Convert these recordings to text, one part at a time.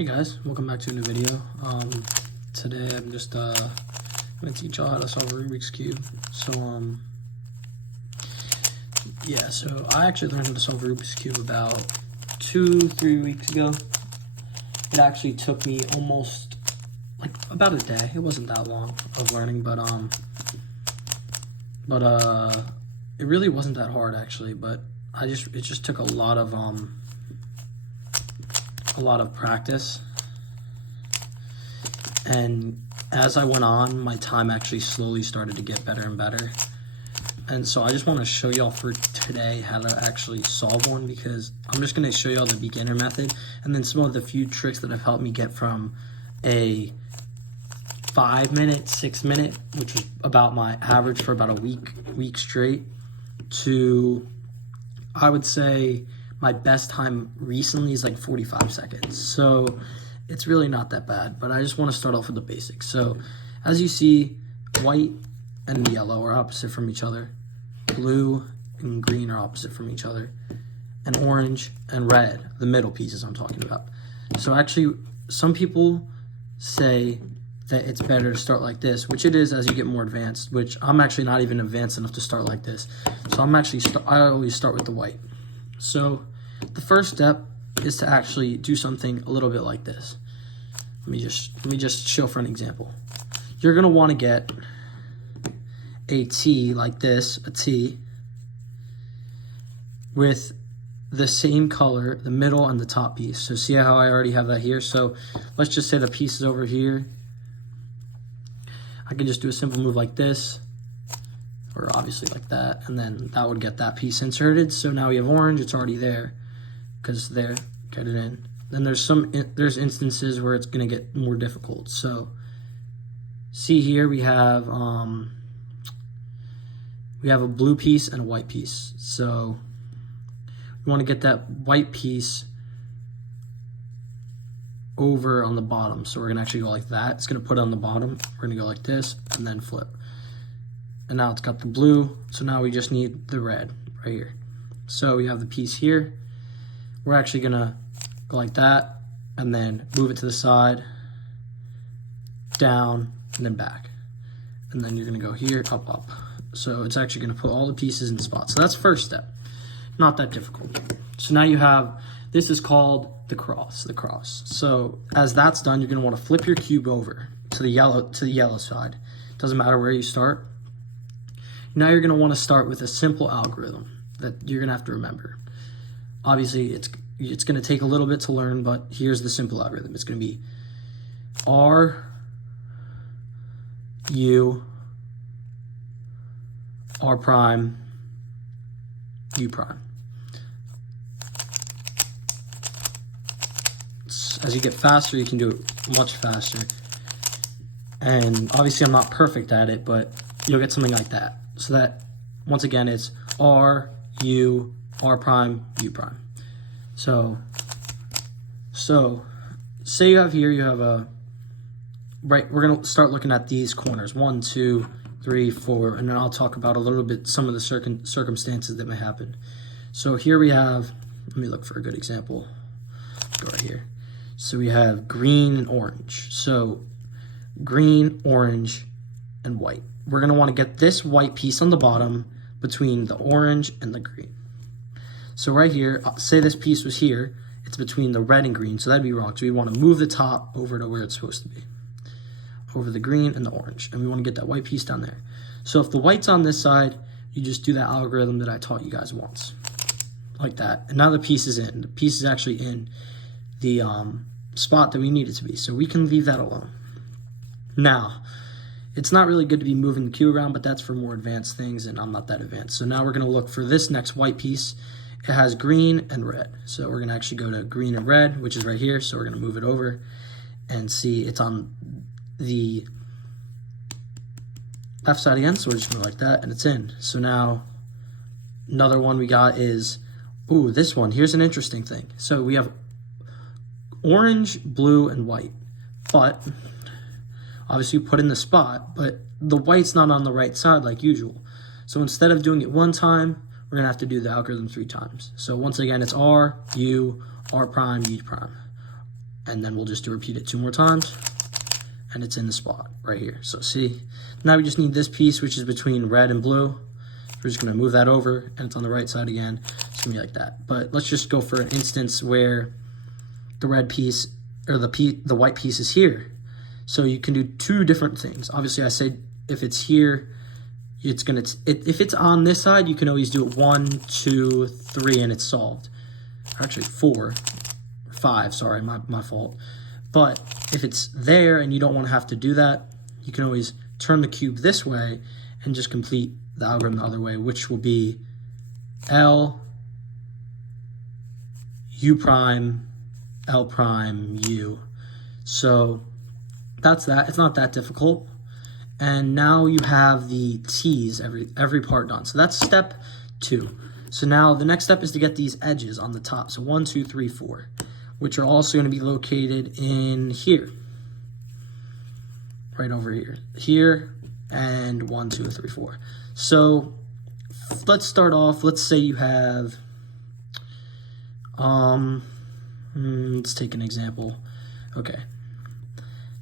Hey guys, welcome back to a new video. Today I'm just gonna teach y'all how to solve a Rubik's Cube. So so I actually learned how to solve a Rubik's Cube about 2-3 weeks ago. It actually took me almost like about a day. It wasn't that long of learning, but it really wasn't that hard actually, but it just took a lot of practice. And as I went on, my time actually slowly started to get better and better. And so I just want to show y'all for today how to actually solve one, because I'm just going to show y'all the beginner method and then some of the few tricks that have helped me get from a 5-minute, 6-minute, which was about my average for about a week straight, to, I would say, my best time recently is like 45 seconds. So it's really not that bad, but I just want to start off with the basics. So as you see, white and yellow are opposite from each other. Blue and green are opposite from each other. And orange and red, the middle pieces I'm talking about. So actually, some people say that it's better to start like this, which it is as you get more advanced, which I'm actually not even advanced enough to start like this. So I always start with the white. So the first step is to actually do something a little bit like this. Let me just show for an example. You're gonna want to get a T like this, a T with the same color, the middle and the top piece. So see how I already have that here? So let's just say the piece is over here. I can just do a simple move like this, or obviously like that, and then that would get that piece inserted. So now we have orange, it's already there, because there, get it in. Then there's instances where it's gonna get more difficult. So see here we have a blue piece and a white piece. So we want to get that white piece over on the bottom. So we're gonna actually go like that. It's gonna put it on the bottom. We're gonna go like this and then flip. And now it's got the blue. So now we just need the red right here. So we have the piece here. We're actually gonna go like that and then move it to the side, down, and then back. And then you're gonna go here, up, up. So it's actually gonna put all the pieces in spots. So that's first step, not that difficult. So now you have, this is called the cross. So as that's done, you're gonna wanna flip your cube over to the yellow side. Doesn't matter where you start. Now you're gonna wanna start with a simple algorithm that you're gonna have to remember. Obviously, it's going to take a little bit to learn, but here's the simple algorithm. It's going to be R, U, R prime, U prime. As you get faster, you can do it much faster. And obviously, I'm not perfect at it, but you'll get something like that. So that, once again, it's R, U, R prime, U prime. So say you have a, right, we're gonna start looking at these corners, 1, 2, 3, 4, and then I'll talk about a little bit some of the circumstances that may happen. So here we have, let me look for a good example. Let's go right here. So we have green and orange. So green, orange, and white. We're gonna wanna get this white piece on the bottom between the orange and the green. So right here, say this piece was here, it's between the red and green, so that'd be wrong. So we want to move the top over to where it's supposed to be, over the green and the orange, and we want to get that white piece down there. So if the white's on this side, you just do that algorithm that I taught you guys once, like that. And now the piece is in. The piece is actually in the spot that we need it to be, so we can leave that alone. Now, it's not really good to be moving the cube around, but that's for more advanced things, and I'm not that advanced. So now we're going to look for this next white piece. It has green and red. So we're gonna actually go to green and red, which is right here. So we're gonna move it over and see it's on the left side again. So we're just gonna like that and it's in. So now another one we got is, ooh, this one, here's an interesting thing. So we have orange, blue, and white, but obviously you put in the spot, but the white's not on the right side like usual. So instead of doing it one time, we're gonna have to do the algorithm 3 times. So once again, it's R, U, R prime, U prime. and then we'll just repeat it 2 more times, and it's in the spot right here. So see, now we just need this piece, which is between red and blue. We're just gonna move that over, and it's on the right side again. It's gonna be like that. But let's just go for an instance where the red piece, or the white piece is here. So you can do 2 different things. Obviously, I said if it's here, if it's on this side, you can always do it 1, 2, 3, and it's solved. Actually 4, 5, sorry, my fault. But if it's there and you don't want to have to do that, you can always turn the cube this way and just complete the algorithm the other way, which will be L, U prime, L prime, U. So that's that. It's not that difficult. And now you have the T's, every part done. So that's step 2. So now the next step is to get these edges on the top. So 1, 2, 3, 4, which are also going to be located in here. Right over here. Here, and 1, 2, 3, 4. So let's start off. Let's say you have, let's take an example. Okay.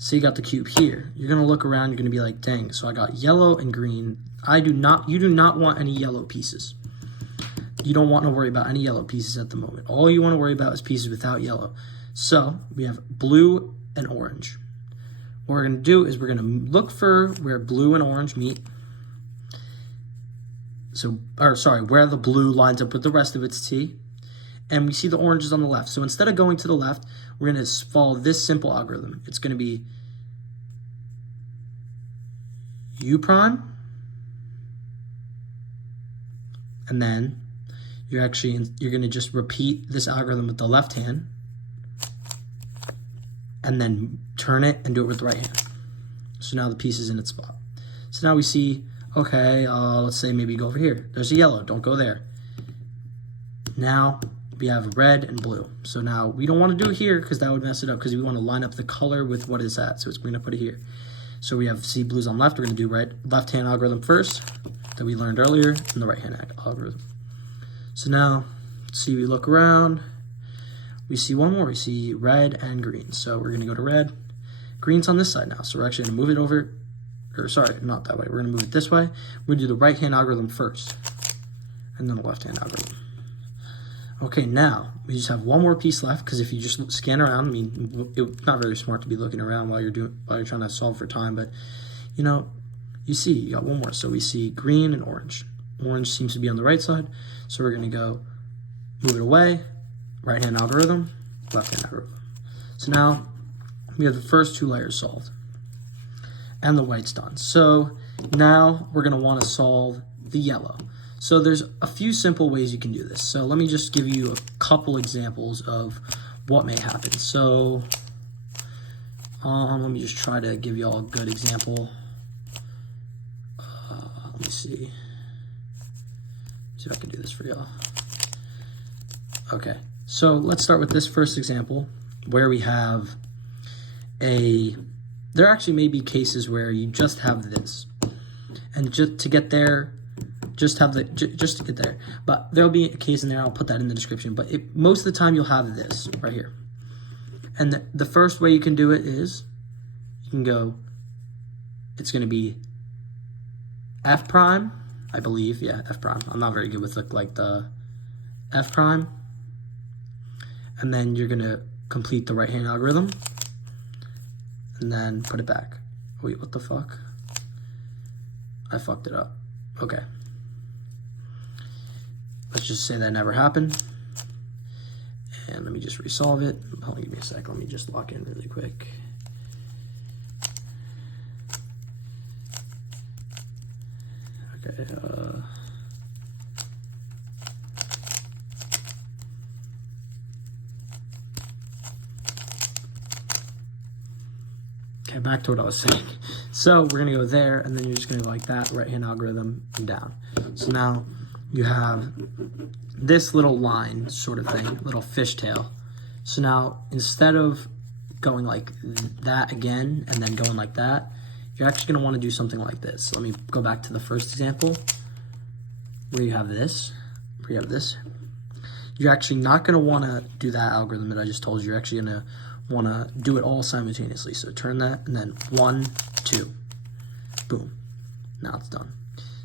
So you got the cube here. You're gonna look around, you're gonna be like, dang, so I got yellow and green. You do not want any yellow pieces. You don't want to worry about any yellow pieces at the moment. All you want to worry about is pieces without yellow. So we have blue and orange. What we're gonna do is we're gonna look for where blue and orange meet. Where the blue lines up with the rest of its T. And we see the oranges on the left. So instead of going to the left, we're going to follow this simple algorithm. It's going to be U prime, and then you're going to just repeat this algorithm with the left hand, and then turn it and do it with the right hand. So now the piece is in its spot. So now we see, okay, let's say maybe go over here. There's a yellow, don't go there. Now we have red and blue. So now we don't want to do it here because that would mess it up, because we want to line up the color with what it's at. So we're going to put it here. So we have C blues on left. We're going to do left hand algorithm first that we learned earlier, and the right hand algorithm. So now, see, we look around. We see one more. We see red and green. So we're going to go to red. Green's on this side now. So we're actually going to move it over. Or sorry, not that way. We're going to move it this way. We're going to do the right hand algorithm first, and then the left hand algorithm. Okay, now we just have one more piece left, because if you just scan around, I mean, it's not very smart to be looking around while you're trying to solve for time, but you know, you got one more. So we see green and orange. Orange seems to be on the right side, so we're going to go move it away, right hand algorithm, left hand algorithm. So now we have the first 2 layers solved, and the white's done. So now we're going to want to solve the yellow. So there's a few simple ways you can do this. So let me just give you a couple examples of what may happen. So let me just try to give you all a good example. Let me see if I can do this for y'all. Okay, so let's start with this first example where we have there actually may be cases where you just have this, and just to get there, just to get there. But there'll be a case in there, I'll put that in the description, but most of the time you'll have this right here. And the first way you can do it is, you can go, it's going to be F prime, I believe, yeah, F prime. I'm not very good with the F prime. And then you're going to complete the right hand algorithm, and then put it back. Wait, what the fuck? I fucked it up. Okay. Let's just say that never happened. And let me just resolve it. Hold on, give me a sec. Let me just lock in really quick. Okay. Okay, back to what I was saying. So we're gonna go there, and then you're just gonna go like that, right hand algorithm, and down. So now you have this little line sort of thing, little fishtail. So now instead of going like that again and then going like that, you're actually going to want to do something like this. So let me go back to the first example where you have this, You're actually not going to want to do that algorithm that I just told you. You're actually going to want to do it all simultaneously. So turn that, and then 1, 2, boom. Now it's done.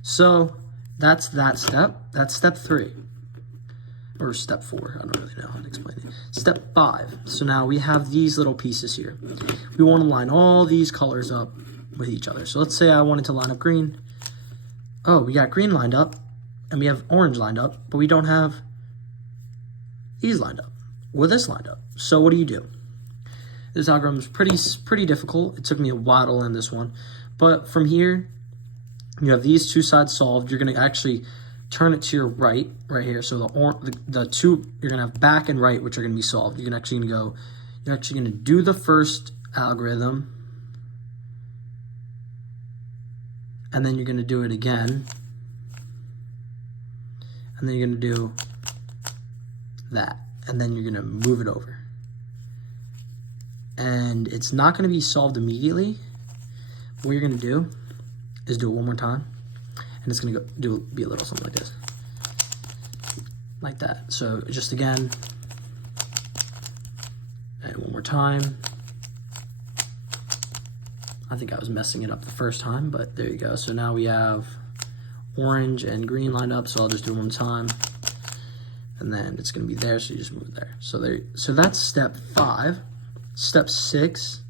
So that's that step. That's step 3. Or step 4, I don't really know how to explain it. Step 5, so now we have these little pieces here. We want to line all these colors up with each other. So let's say I wanted to line up green. Oh, we got green lined up, and we have orange lined up, but we don't have these lined up, or this lined up. So what do? This algorithm is pretty difficult. It took me a while to learn this one. But from here, you have these two sides solved. You're going to actually turn it to your right here. So the two, you're going to have back and right, which are going to be solved. You're actually going to do the first algorithm, and then you're going to do it again, and then you're going to do that, and then you're going to move it over. And it's not going to be solved immediately. What you're going to do is do it one more time, and it's going to be a little something like this, like that. So just again, and one more time. I think I was messing it up the first time, but there you go. So now we have orange and green lined up, so I'll just do it one time, and then it's going to be there, so you just move it there. So that's step 5. Step 6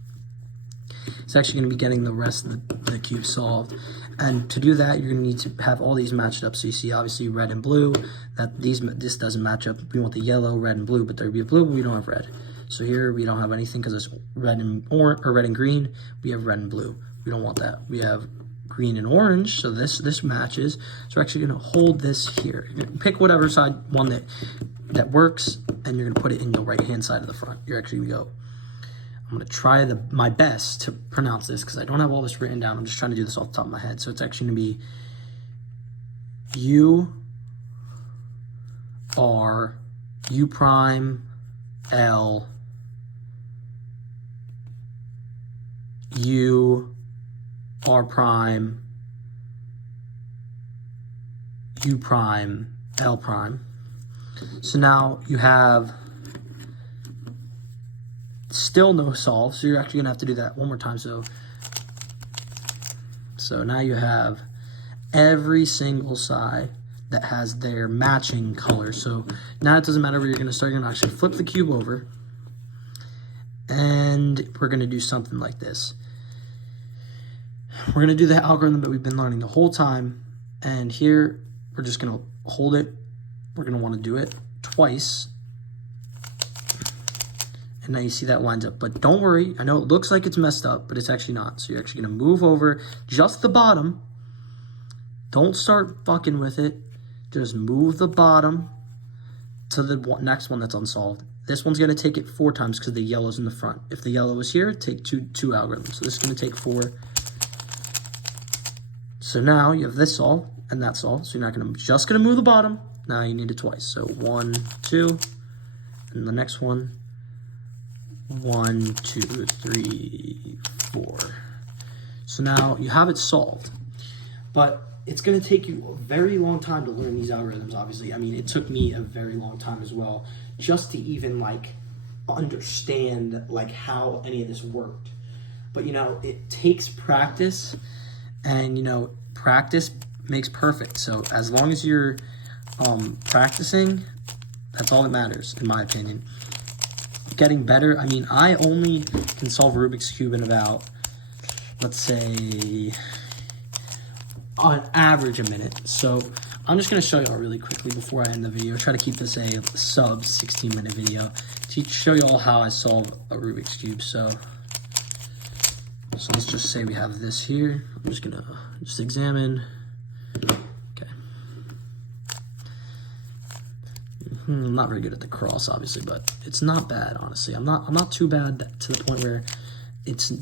is actually going to be getting the rest of the cube solved. And to do that, you're going to need to have all these matched up. So you see, obviously, red and blue. This doesn't match up. We want the yellow, red, and blue, but there'd be a blue, but we don't have red. So here we don't have anything because it's red and red and green. We have red and blue. We don't want that. We have green and orange, so this matches. So we're actually going to hold this here. Pick whatever side one that works, and you're going to put it in the right-hand side of the front. You're actually going to go. I'm going to try my best to pronounce this because I don't have all this written down. I'm just trying to do this off the top of my head. So it's actually going to be U prime L U R prime U prime L prime. So now you have still no solve, so you're actually gonna have to do that one more time. So now you have every single side that has their matching color. So now it doesn't matter where you're gonna start. You're gonna actually flip the cube over, and we're gonna do something like this. We're gonna do the algorithm that we've been learning the whole time, and here we're just gonna hold it. We're gonna want to do it twice. And now you see that lines up, but don't worry. I know it looks like it's messed up, but it's actually not. So you're actually gonna move over just the bottom. Don't start fucking with it. Just move the bottom to the next one that's unsolved. This one's gonna take it 4 times because the yellow's in the front. If the yellow was here, take two algorithms. So this is gonna take 4. So now you have this solved and that solved. So you're not just gonna move the bottom. Now you need it twice. So 1, 2, and the next one. 1, 2, 3, 4. So now you have it solved, but it's going to take you a very long time to learn these algorithms. Obviously, I mean, it took me a very long time as well, just to even understand how any of this worked. But it takes practice, and practice makes perfect. So as long as you're practicing, that's all that matters, in my opinion. Getting better. I mean, I only can solve Rubik's Cube in about, let's say, on average a minute. So I'm just going to show y'all really quickly before I end the video. Try to keep this a sub 16-minute video to show y'all how I solve a Rubik's Cube. So let's just say we have this here. I'm just going to examine. I'm not very good at the cross, obviously, but it's not bad, honestly. I'm not too bad to the point where it's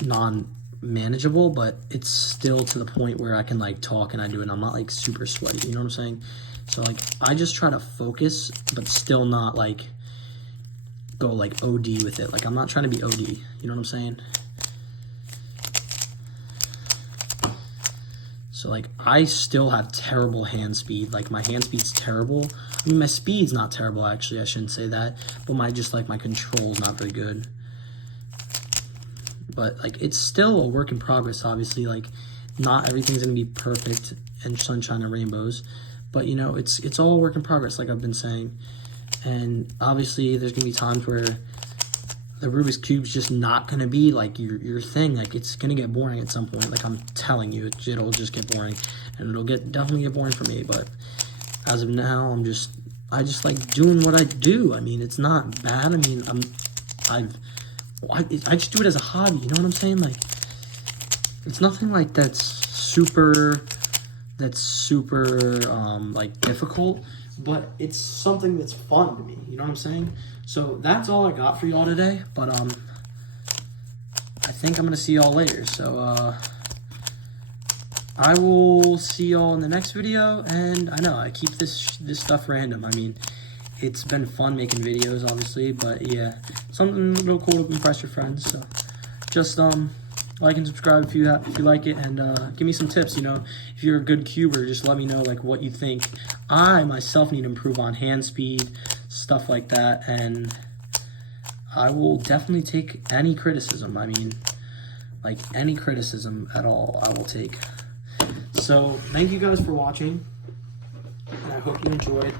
non-manageable, but it's still to the point where I can talk and I do it. And I'm not super sweaty, you know what I'm saying? So I just try to focus, but still not go OD with it. I'm not trying to be OD, you know what I'm saying? So I still have terrible hand speed. My hand speed's terrible. I mean, my speed's not terrible, actually. I shouldn't say that. But my control's not very good. but like it's still a work in progress. Obviously, like not everything's gonna be perfect and sunshine and rainbows, but you know, it's all a work in progress, like I've been saying. And obviously, there's gonna be times where the Rubik's Cube's just not gonna be like your thing. Like it's gonna get boring at some point. Like I'm telling you, it'll just get boring, and it'll definitely get boring for me. But as of now, I just like doing what I do. I mean, it's not bad. I mean, I just do it as a hobby. You know what I'm saying? Like it's nothing like that's super like difficult, but it's something that's fun to me. You know what I'm saying? So that's all I got for y'all today. But I think I'm gonna see y'all later. So I will see y'all in the next video. And I know I keep this stuff random. I mean, it's been fun making videos, obviously, but yeah, something real cool to impress your friends. So just like and subscribe if you like it, and give me some tips. You know, if you're a good cuber, just let me know like what you think. I myself need to improve on hand speed, stuff like that, and I will definitely take any criticism. I mean, like any criticism at all, I will take. So thank you guys for watching, and I hope you enjoyed.